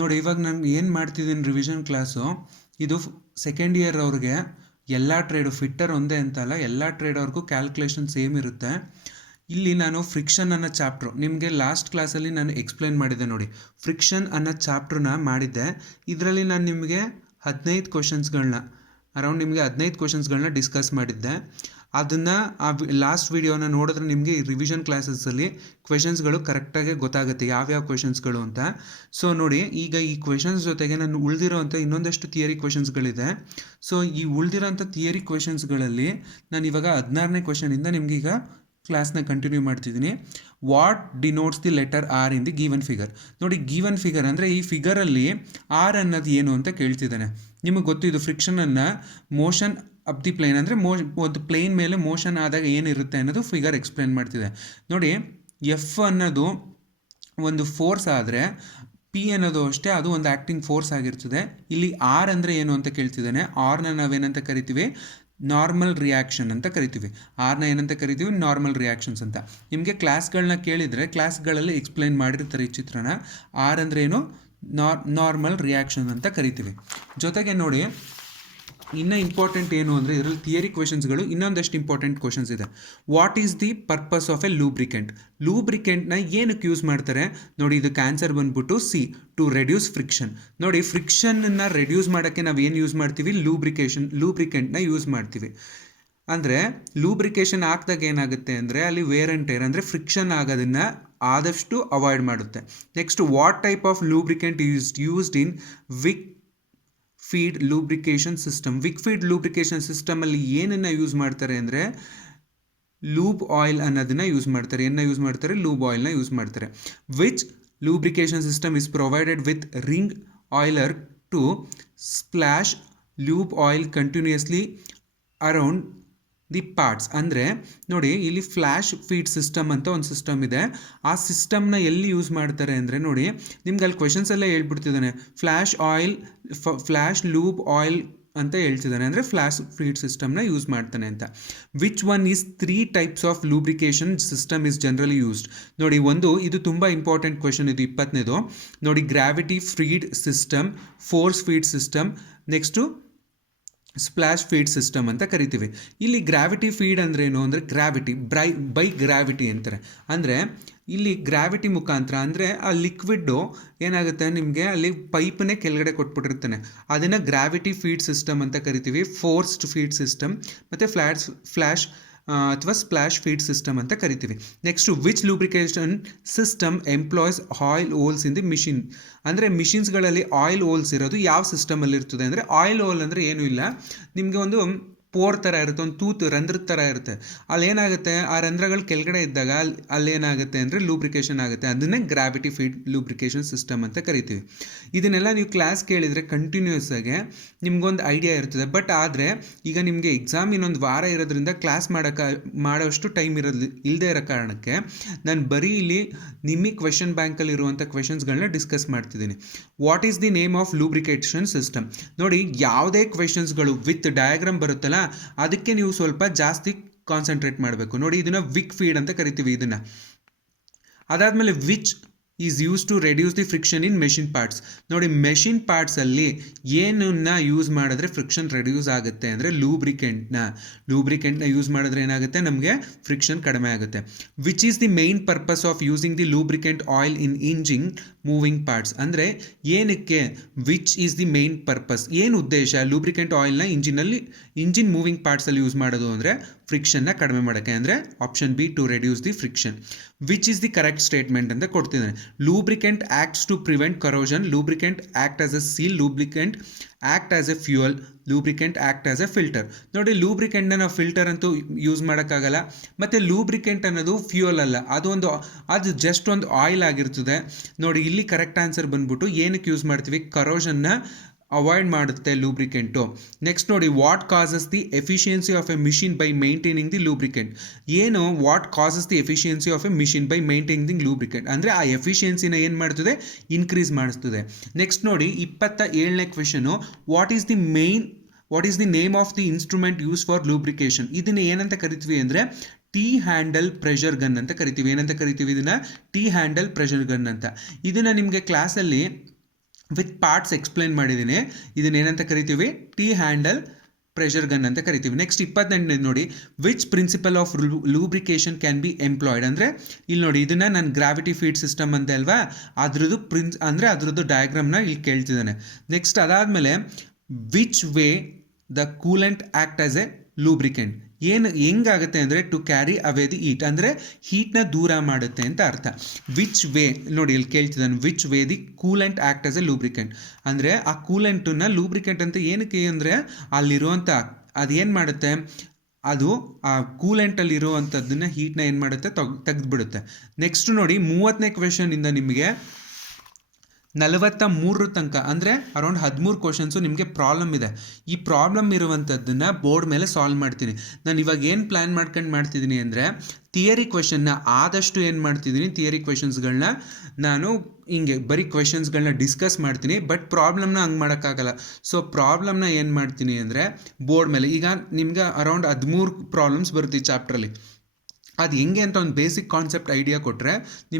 ನೋಡಿ, ಇವಾಗ ನಾನು ಏನು ಮಾಡ್ತಿದ್ದೀನಿ ರಿವಿಷನ್ ಕ್ಲಾಸು, ಇದು ಸೆಕೆಂಡ್ ಇಯರ್ ಅವ್ರಿಗೆ ಎಲ್ಲ ಟ್ರೇಡು ಫಿಟ್ಟರ್ ಒಂದೇ ಅಂತಲ್ಲ, ಎಲ್ಲ ಟ್ರೇಡ್ ಅವ್ರಿಗೂ ಕ್ಯಾಲ್ಕುಲೇಷನ್ ಸೇಮ್ ಇರುತ್ತೆ. ಇಲ್ಲಿ ನಾನು ಫ್ರಿಕ್ಷನ್ ಅನ್ನೋ ಚಾಪ್ಟ್ರು ನಿಮಗೆ ಲಾಸ್ಟ್ ಕ್ಲಾಸಲ್ಲಿ ನಾನು ಎಕ್ಸ್ಪ್ಲೈನ್ ಮಾಡಿದ್ದೆ ನೋಡಿ. ಫ್ರಿಕ್ಷನ್ ಅನ್ನೋ ಚಾಪ್ಟ್ರನ್ನ ಮಾಡಿದ್ದೆ. ಇದರಲ್ಲಿ ನಾನು ನಿಮಗೆ 15 ಕ್ವಶನ್ಸ್ಗಳನ್ನ ಅರೌಂಡ್ ನಿಮಗೆ 15 ಕ್ವಶನ್ಸ್ಗಳನ್ನ ಡಿಸ್ಕಸ್ ಮಾಡಿದ್ದೆ. ಅದನ್ನು ಆ ಲಾಸ್ಟ್ ವಿಡಿಯೋನ ನೋಡಿದ್ರೆ ನಿಮಗೆ ಈ ರಿವಿಷನ್ ಕ್ಲಾಸಸ್ಸಲ್ಲಿ ಕ್ವೆಶನ್ಸ್ಗಳು ಕರೆಕ್ಟಾಗಿ ಗೊತ್ತಾಗುತ್ತೆ ಯಾವ್ಯಾವ ಕ್ವೆಶನ್ಸ್ಗಳು ಅಂತ. ಸೊ ನೋಡಿ, ಈಗ ಈ ಕ್ವೆಶನ್ಸ್ ಜೊತೆಗೆ ನಾನು ಉಳಿದಿರೋಂಥ ಇನ್ನೊಂದಷ್ಟು ಥಿಯರಿ ಕ್ವೆಶನ್ಸ್ಗಳಿದೆ. ಸೊ ಈ ಉಳಿದಿರೋಂಥ ಥಿಯರಿ ಕ್ವೆಶನ್ಸ್ಗಳಲ್ಲಿ ನಾನು ಇವಾಗ 16ನೇ ಕ್ವೆಶನಿಂದ ನಿಮ್ಗೆ ಈಗ ಕ್ಲಾಸ್ನ ಕಂಟಿನ್ಯೂ ಮಾಡ್ತಿದ್ದೀನಿ. What denotes the letter R in the given figure. ನೋಡಿ, ಗಿವನ್ ಫಿಗರ್ ಅಂದರೆ ಈ ಫಿಗರಲ್ಲಿ ಆರ್ ಅನ್ನೋದು ಏನು ಅಂತ ಕೇಳ್ತಿದ್ದಾನೆ. ನಿಮಗೆ ಗೊತ್ತಿದ್ದು ಫ್ರಿಕ್ಷನನ್ನು ಮೋಷನ್ ಅಪ್ ದಿ ಪ್ಲೇನ್ ಅಂದರೆ ಒಂದು ಪ್ಲೇನ್ ಮೇಲೆ ಮೋಷನ್ ಆದಾಗ ಏನಿರುತ್ತೆ ಅನ್ನೋದು ಫಿಗರ್ ಎಕ್ಸ್ಪ್ಲೇನ್ ಮಾಡ್ತಿದೆ. ನೋಡಿ, ಎಫ್ ಅನ್ನೋದು ಒಂದು ಫೋರ್ಸ್ ಆದರೆ ಪಿ ಅನ್ನೋದು ಅಷ್ಟೇ, ಅದು ಒಂದು ಆ್ಯಕ್ಟಿಂಗ್ ಫೋರ್ಸ್ ಆಗಿರ್ತದೆ. ಇಲ್ಲಿ ಆರ್ ಅಂದರೆ ಏನು ಅಂತ ಕೇಳ್ತಿದ್ದಾನೆ. ಆರ್ನ ನಾವೇನಂತ ಕರಿತೀವಿ? ನಾರ್ಮಲ್ ರಿಯಾಕ್ಷನ್ ಅಂತ ಕರಿತೀವಿ. ಆರ್ನ ಏನಂತ ಕರಿತೀವಿ? ನಾರ್ಮಲ್ ರಿಯಾಕ್ಷನ್ಸ್ ಅಂತ. ನಿಮಗೆ ಕ್ಲಾಸ್ಗಳನ್ನ ಕೇಳಿದರೆ ಕ್ಲಾಸ್ಗಳಲ್ಲಿ ಎಕ್ಸ್ಪ್ಲೈನ್ ಮಾಡಿರ್ತಾರೆ ಈ ಚಿತ್ರನ. ಆರ್ ಅಂದರೆ ಏನು? ನಾರ್ಮಲ್ ರಿಯಾಕ್ಷನ್ ಅಂತ ಕರಿತೀವಿ. ಜೊತೆಗೆ ನೋಡಿ, ಇನ್ನೂ ಇಂಪಾರ್ಟೆಂಟ್ ಏನು ಅಂದರೆ ಇದರಲ್ಲಿ ಥಿಯರಿ ಕ್ವೆಶನ್ಸ್ಗಳು ಇನ್ನೊಂದಷ್ಟು ಇಂಪಾರ್ಟೆಂಟ್ ಕ್ವೆಶನ್ಸ್ ಇದೆ. What is the purpose of a lubricant? ಲೂಬ್ರಿಕೆಂಟ್ನ ಏನಕ್ಕೆ ಯೂಸ್ ಮಾಡ್ತಾರೆ? ನೋಡಿ, ಇದಕ್ಕೆ ಆನ್ಸರ್ ಬಂದ್ಬಿಟ್ಟು ಸಿ, ಟು ರೆಡ್ಯೂಸ್ ಫ್ರಿಕ್ಷನ್. ನೋಡಿ, ಫ್ರಿಕ್ಷನನ್ನು ರೆಡ್ಯೂಸ್ ಮಾಡೋಕ್ಕೆ ನಾವು ಏನು ಯೂಸ್ ಮಾಡ್ತೀವಿ? ಲೂಬ್ರಿಕೆಂಟ್ನ ಯೂಸ್ ಮಾಡ್ತೀವಿ. ಅಂದರೆ ಲೂಬ್ರಿಕೇಷನ್ ಹಾಕಿದಾಗ ಏನಾಗುತ್ತೆ ಅಂದರೆ ಅಲ್ಲಿ ವೇರ್ ಆ್ಯಂಡ್ ಟೇರ್ ಅಂದರೆ ಫ್ರಿಕ್ಷನ್ ಆಗೋದನ್ನು ಆದಷ್ಟು ಅವಾಯ್ಡ್ ಮಾಡುತ್ತೆ. Next, what type of lubricant used in wick feed lubrication system? Wick feed lubrication ಸಿಸ್ಟಮಲ್ಲಿ ಏನನ್ನು ಯೂಸ್ ಮಾಡ್ತಾರೆ ಅಂದರೆ ಲೂಬ್ ಆಯಿಲ್ ಅನ್ನೋದನ್ನು ಯೂಸ್ ಮಾಡ್ತಾರೆ. ಯೂಸ್ ಮಾಡ್ತಾರೆ? ಲೂಬ್ ಆಯಿಲ್ನ ಯೂಸ್ ಮಾಡ್ತಾರೆ. Which lubrication system is provided with ring oiler to splash lube oil continuously around the parts. ಅಂದರೆ ನೋಡಿ, ಇಲ್ಲಿ ಫ್ಲ್ಯಾಶ್ ಫೀಡ್ ಸಿಸ್ಟಮ್ ಅಂತ ಒಂದು ಸಿಸ್ಟಮ್ ಇದೆ. ಆ ಸಿಸ್ಟಮ್ನ ಎಲ್ಲಿ ಯೂಸ್ ಮಾಡ್ತಾರೆ ಅಂದರೆ ನೋಡಿ, ನಿಮ್ಗೆ ಅಲ್ಲಿ ಕ್ವೆಶನ್ಸ್ ಎಲ್ಲ ಹೇಳ್ಬಿಡ್ತಿದ್ದಾನೆ. ಫ್ಲ್ಯಾಶ್ ಲೂಬ್ ಆಯಿಲ್ ಅಂತ ಹೇಳ್ತಿದ್ದಾನೆ, ಅಂದರೆ ಫ್ಲ್ಯಾಶ್ ಫೀಡ್ ಸಿಸ್ಟಮ್ನ ಯೂಸ್ ಮಾಡ್ತಾನೆ ಅಂತ. Which one is 3 types of lubrication system is generally used? ನೋಡಿ, ಇದು ತುಂಬ ಇಂಪಾರ್ಟೆಂಟ್ ಕ್ವೆಶನ್, ಇದು 20ನೇದು. ನೋಡಿ, gravity feed system, force feed system, next splash feed system ಅಂತ ಕರಿತೀವಿ. ಇಲ್ಲಿ ಗ್ರಾವಿಟಿ ಫೀಡ್ ಅಂದರೆ ಏನು ಅಂದರೆ ಗ್ರಾವಿಟಿ ಬೈ ಗ್ರಾವಿಟಿ ಅಂತಾರೆ. ಅಂದರೆ ಇಲ್ಲಿ ಗ್ರಾವಿಟಿ ಮುಖಾಂತರ ಅಂದರೆ ಆ ಲಿಕ್ವಿಡ್ಡು ಏನಾಗುತ್ತೆ, ನಿಮಗೆ ಅಲ್ಲಿ ಪೈಪನ್ನೇ ಕೆಳಗಡೆ ಕೊಟ್ಬಿಟ್ಟಿರ್ತಾನೆ, ಅದನ್ನು ಗ್ರಾವಿಟಿ ಫೀಡ್ ಸಿಸ್ಟಮ್ ಅಂತ ಕರಿತೀವಿ. ಫೋರ್ಸ್ಡ್ ಫೀಡ್ ಸಿಸ್ಟಮ್ ಮತ್ತು ಫ್ಲ್ಯಾಶ್ ಅಥವಾ ಸ್ಪ್ಲಾಶ್ ಫೀಡ್ ಸಿಸ್ಟಮ್ ಅಂತ ಕರಿತೀವಿ. Next, which lubrication system employs oil holes in the machine? ಅಂದರೆ ಮಿಷಿನ್ಸ್ಗಳಲ್ಲಿ ಆಯಿಲ್ ಹೋಲ್ಸ್ ಇರೋದು ಯಾವ ಸಿಸ್ಟಮಲ್ಲಿ ಇರ್ತದೆ ಅಂದರೆ, ಆಯಿಲ್ ಹೋಲ್ ಅಂದರೆ ಏನೂ ಇಲ್ಲ, ನಿಮಗೆ ಒಂದು ಪೋರ್ ಥರ ಇರುತ್ತೆ, ಒಂದು ತೂತು ರಂಧ್ರದ ಥರ ಇರುತ್ತೆ. ಅಲ್ಲಿ ಏನಾಗುತ್ತೆ, ಆ ರಂಧ್ರಗಳು ಕೆಳಗಡೆ ಇದ್ದಾಗ ಅಲ್ಲೇನಾಗುತ್ತೆ ಅಂದರೆ ಲೂಬ್ರಿಕೇಷನ್ ಆಗುತ್ತೆ. ಅದನ್ನೇ ಗ್ರಾವಿಟಿ ಫೀಡ್ ಲೂಬ್ರಿಕೇಷನ್ ಸಿಸ್ಟಮ್ ಅಂತ ಕರಿತೀವಿ. ಇದನ್ನೆಲ್ಲ ನೀವು ಕ್ಲಾಸ್ ಕೇಳಿದರೆ ಕಂಟಿನ್ಯೂಸ್ ಆಗಿ ನಿಮ್ಗೊಂದು ಐಡಿಯಾ ಇರ್ತದೆ. ಬಟ್ ಆದರೆ ಈಗ ನಿಮಗೆ ಎಕ್ಸಾಮ್ ಇನ್ನೊಂದು ವಾರ ಇರೋದ್ರಿಂದ ಕ್ಲಾಸ್ ಮಾಡೋಷ್ಟು ಟೈಮ್ ಇಲ್ಲದೆ ಇರೋ ಕಾರಣಕ್ಕೆ ನಾನು ಬರೀ ಇಲ್ಲಿ ನಿಮಗೆ ಕ್ವೆಶನ್ ಬ್ಯಾಂಕಲ್ಲಿ ಇರುವಂಥ ಕ್ವೆಶನ್ಸ್ಗಳನ್ನ ಡಿಸ್ಕಸ್ ಮಾಡ್ತಿದ್ದೀನಿ. What is the name of lubrication system? ನೋಡಿ, ಯಾವುದೇ ಕ್ವೆಶನ್ಸ್ಗಳು ವಿತ್ ಡಯಾಗ್ರಾಮ್ ಬರುತ್ತಲ್ಲ, ಅದಕ್ಕೆ ನೀವು ಸ್ವಲ್ಪ ಜಾಸ್ತಿ ಕಾನ್ಸಂಟ್ರೇಟ್ ಮಾಡಬೇಕು. ನೋಡಿ, ಇದನ್ನು ವಿಕ್ ಫೀಡ್ ಅಂತ ಕರಿತೀವಿ ಇದನ್ನು. ಅದಾದಮೇಲೆ which is use to reduce the friction in machine parts? ನೋಡಿ, ಮೆಷಿನ್ ಪಾರ್ಟ್ಸಲ್ಲಿ ಏನನ್ನ ಯೂಸ್ ಮಾಡಿದ್ರೆ ಫ್ರಿಕ್ಷನ್ ರೆಡ್ಯೂಸ್ ಆಗುತ್ತೆ ಅಂದರೆ ಲೂಬ್ರಿಕೆಂಟ್ನ ಯೂಸ್ ಮಾಡಿದ್ರೆ ಏನಾಗುತ್ತೆ, ನಮಗೆ ಫ್ರಿಕ್ಷನ್ ಕಡಿಮೆ ಆಗುತ್ತೆ. Which is the main purpose of using the lubricant oil in engine moving parts? ಅಂದರೆ ಏನಕ್ಕೆ which is the main purpose, ಏನು ಉದ್ದೇಶ ಲೂಬ್ರಿಕೆಂಟ್ ಆಯಿಲ್ನ ಇಂಜಿನ್ ಮೂವಿಂಗ್ ಪಾರ್ಟ್ಸಲ್ಲಿ ಯೂಸ್ ಮಾಡೋದು ಅಂದರೆ ಫ್ರಿಕ್ಷನ್ನ ಕಡಿಮೆ ಮಾಡೋಕ್ಕೆ. ಅಂದರೆ option B, to reduce the friction. Which is the correct statement ಅಂತ ಕೊಡ್ತಿದ್ದಾನೆ. Lubricant acts to prevent corrosion, lubricant act as a seal, lubricant act as a fuel, lubricant act as A filter. ನೋಡಿ, ಲೂಬ್ರಿಕೆಂಟ್ನ ನಾವು filter ಅಂತೂ use ಮಾಡೋಕ್ಕಾಗಲ್ಲ, ಮತ್ತು lubricant ಅನ್ನೋದು fuel ಅಲ್ಲ, ಅದು ಜಸ್ಟ್ ಒಂದು ಆಯಿಲ್ ಆಗಿರ್ತದೆ. ನೋಡಿ, ಇಲ್ಲಿ ಕರೆಕ್ಟ್ ಆನ್ಸರ್ ಬಂದ್ಬಿಟ್ಟು ಏನಕ್ಕೆ ಯೂಸ್ ಮಾಡ್ತೀವಿ, ಕರೋಷನ್ನ ಅವಾಯ್ಡ್ ಮಾಡುತ್ತೆ ಲೂಬ್ರಿಕೆಂಟು. ನೆಕ್ಸ್ಟ್ ನೋಡಿ, what causes the efficiency of a machine by maintaining the lubricant? ಏನು what causes the efficiency of a machine by maintaining the lubricant ಅಂದರೆ ಆ ಎಫಿಷಿಯನ್ಸಿನ ಏನು ಮಾಡ್ತದೆ, ಇನ್ಕ್ರೀಸ್ ಮಾಡಿಸ್ತದೆ. ನೆಕ್ಸ್ಟ್ ನೋಡಿ, 27ನೇ question, what is the name of the instrument use for lubrication? ಇದನ್ನು ಏನಂತ ಕರಿತೀವಿ ಅಂದರೆ ಟೀ ಹ್ಯಾಂಡಲ್ ಪ್ರೆಷರ್ ಗನ್ ಅಂತ ಕರಿತೀವಿ. ಏನಂತ ಕರಿತೀವಿ ಇದನ್ನು? ಟೀ ಹ್ಯಾಂಡಲ್ ಪ್ರೆಷರ್ ಗನ್ ಅಂತ. ಇದನ್ನು ನಿಮಗೆ ಕ್ಲಾಸಲ್ಲಿ ವಿತ್ ಪಾರ್ಟ್ಸ್ ಎಕ್ಸ್ಪ್ಲೈನ್ ಮಾಡಿದ್ದೀನಿ. ಇದನ್ನೇನಂತ ಕರಿತೀವಿ, ಟಿ ಹ್ಯಾಂಡಲ್ ಪ್ರೆಷರ್ ಗನ್ ಅಂತ ಕರಿತೀವಿ. ನೆಕ್ಸ್ಟ್ 28 ನೋಡಿ, which principle of lubrication can be employed. ಅಂದರೆ ಇಲ್ಲಿ ನೋಡಿ, ಇದನ್ನು ನಾನು ಗ್ರಾವಿಟಿ ಫೀಡ್ ಸಿಸ್ಟಮ್ ಅಂತ ಅಲ್ವಾ, ಅದ್ರದ್ದು ಅದ್ರದ್ದು ಡಯಾಗ್ರಾಮ್ನ ಇಲ್ಲಿ ಕೇಳ್ತಿದ್ದಾನೆ. ನೆಕ್ಸ್ಟ್ ಅದಾದಮೇಲೆ which way the coolant act as a lubricant. ಹೆಂಗಾಗುತ್ತೆ ಅಂದರೆ to carry away the heat, ಅಂದರೆ ಹೀಟ್ನ ದೂರ ಮಾಡುತ್ತೆ ಅಂತ ಅರ್ಥ. ವಿಚ್ ವೇ ನೋಡಿ ಇಲ್ಲಿ ಕೇಳ್ತಿದ್ದಾನೆ, which way the coolant act as a lubricant. ಅಂದರೆ ಆ ಕೂಲೆಂಟನ್ನ ಲೂಬ್ರಿಕೆಂಟ್ ಅಂತ ಏನಕ್ಕೆ ಅಂದರೆ ಅಲ್ಲಿರುವಂಥ ಅದೇನು ಮಾಡುತ್ತೆ, ಅದು ಆ ಕೂಲೆಂಟಲ್ಲಿರುವಂಥದ್ದನ್ನ ಹೀಟ್ನ ಏನು ಮಾಡುತ್ತೆ, ತೆಗೆದುಬಿಡುತ್ತೆ. ನೆಕ್ಸ್ಟ್ ನೋಡಿ 30ನೇ ಕ್ವೆಶನಿಂದ ನಿಮಗೆ 43 ತನಕ ಅಂದರೆ ಅರೌಂಡ್ 13 ಕ್ವಶನ್ಸು ನಿಮಗೆ ಪ್ರಾಬ್ಲಮ್ ಇದೆ. ಈ ಪ್ರಾಬ್ಲಮ್ ಇರುವಂಥದ್ದನ್ನು ಬೋರ್ಡ್ ಮೇಲೆ ಸಾಲ್ವ್ ಮಾಡ್ತೀನಿ. ನಾನು ಇವಾಗ ಏನು ಪ್ಲ್ಯಾನ್ ಮಾಡ್ತಿದ್ದೀನಿ ಅಂದರೆ, ಥಿಯರಿ ಕ್ವೆಶನ್ನ ಆದಷ್ಟು ಏನು ಮಾಡ್ತಿದ್ದೀನಿ, ಥಿಯರಿ ಕ್ವೆಶನ್ಸ್ಗಳನ್ನ ನಾನು ಹಿಂಗೆ ಬರೀ ಕ್ವೆಶನ್ಸ್ಗಳನ್ನ ಡಿಸ್ಕಸ್ ಮಾಡ್ತೀನಿ, ಬಟ್ ಪ್ರಾಬ್ಲಮ್ನ ಹಂಗೆ ಮಾಡೋಕ್ಕಾಗಲ್ಲ. ಸೊ ಪ್ರಾಬ್ಲಮ್ನ ಏನು ಮಾಡ್ತೀನಿ ಅಂದರೆ ಬೋರ್ಡ್ ಮೇಲೆ, ಈಗ ನಿಮ್ಗೆ ಅರೌಂಡ್ 13 ಪ್ರಾಬ್ಲಮ್ಸ್ ಬರುತ್ತೆ ಈ ಚಾಪ್ಟ್ರಲ್ಲಿ. ಅದು ಹೆಂಗೆ ಅಂತ ಒಂದು ಬೇಸಿಕ್ ಕಾನ್ಸೆಪ್ಟ್ ಐಡಿಯಾ ಕೊಟ್ಟರೆ